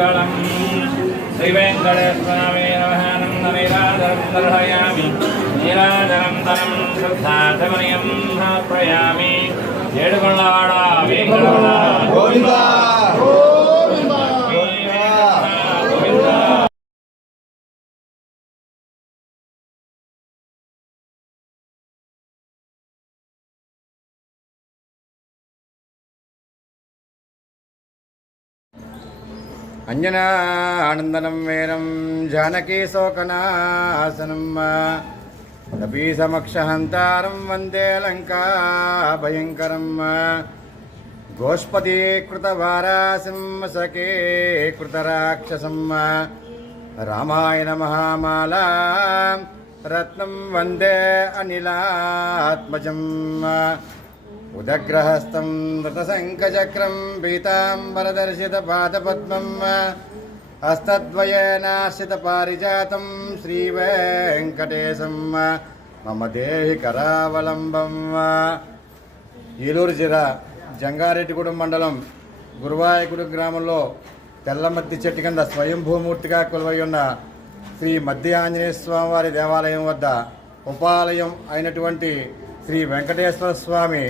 మంగళం శ్రీ వెంకటేశ్వరాయ నమః నందనీరాజనం దర్శయామి నీరాజనం ధనం శ్రద్ధాచమనీయం సమర్పయామి ఏడుకొండవాడ వెంకటరమణ గోవింద గోవింద గోవింద. అంజనానందనం వీరం జానకీ శోకనాశనం కపీసమక్షహంతారం వందే లంకా భయంకరం గోష్పదీకృతవారాసిం సఖీకృతరాక్షసం రామాయణ మహామాలా రత్నం వందే అనిలాత్మజం ఉదగ్రహస్థం ధృతశంఖచక్రం పీతాంబరదర్శితపాదపద్మం హస్తద్వయేనాశ్రితపారిజాతం శ్రీవేంకటేశం మమ దేహి కరావలంబం. ఏలూరు జిల్లా జంగారెడ్డిగూడెం మండలం గురువాయగూడెం గ్రామంలో తెల్లమద్ది చెట్టు కింద స్వయంభూమూర్తిగా కొలువై ఉన్న శ్రీ మద్ది ఆంజనేయ స్వామివారి దేవాలయం వద్ద ఉపాలయం అయినటువంటి శ్రీ వెంకటేశ్వర స్వామి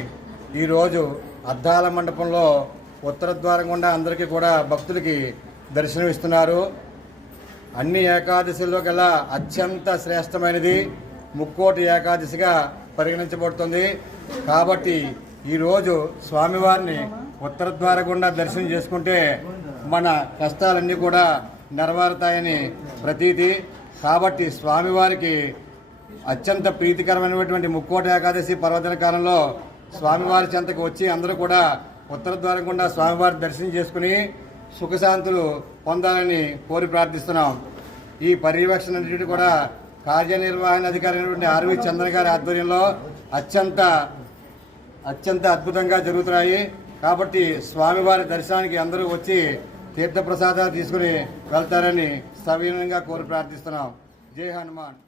ఈరోజు అద్దాల మండపంలో ఉత్తర ద్వారం గుండా అందరికీ కూడా భక్తులకి దర్శనమిస్తున్నారు. అన్ని ఏకాదశుల్లో గల అత్యంత శ్రేష్టమైనది ముక్కోటి ఏకాదశిగా పరిగణించబడుతుంది. కాబట్టి ఈరోజు స్వామివారిని ఉత్తర ద్వారం గుండా దర్శనం చేసుకుంటే మన కష్టాలన్నీ కూడా నెరవేరుతాయని ప్రతీతి. కాబట్టి స్వామివారికి అత్యంత ప్రీతికరమైనటువంటి ముక్కోటి ఏకాదశి పర్వదిన కాలంలో స్వామివారి చెంతకు వచ్చి అందరూ కూడా ఉత్తర ద్వారం గుండా స్వామివారి దర్శనం చేసుకుని సుఖశాంతులు పొందాలని కోరి ప్రార్థిస్తున్నాం. ఈ పర్యవేక్షణ కూడా కార్యనిర్వహణ అధికారి అయినటువంటి ఆర్వి చంద్రన్ గారి ఆధ్వర్యంలో అత్యంత అద్భుతంగా జరుగుతున్నాయి. కాబట్టి స్వామివారి దర్శనానికి అందరూ వచ్చి తీర్థప్రసాదాలు తీసుకుని వెళ్తారని సవినయంగా కోరి ప్రార్థిస్తున్నాం. జై హనుమాన్.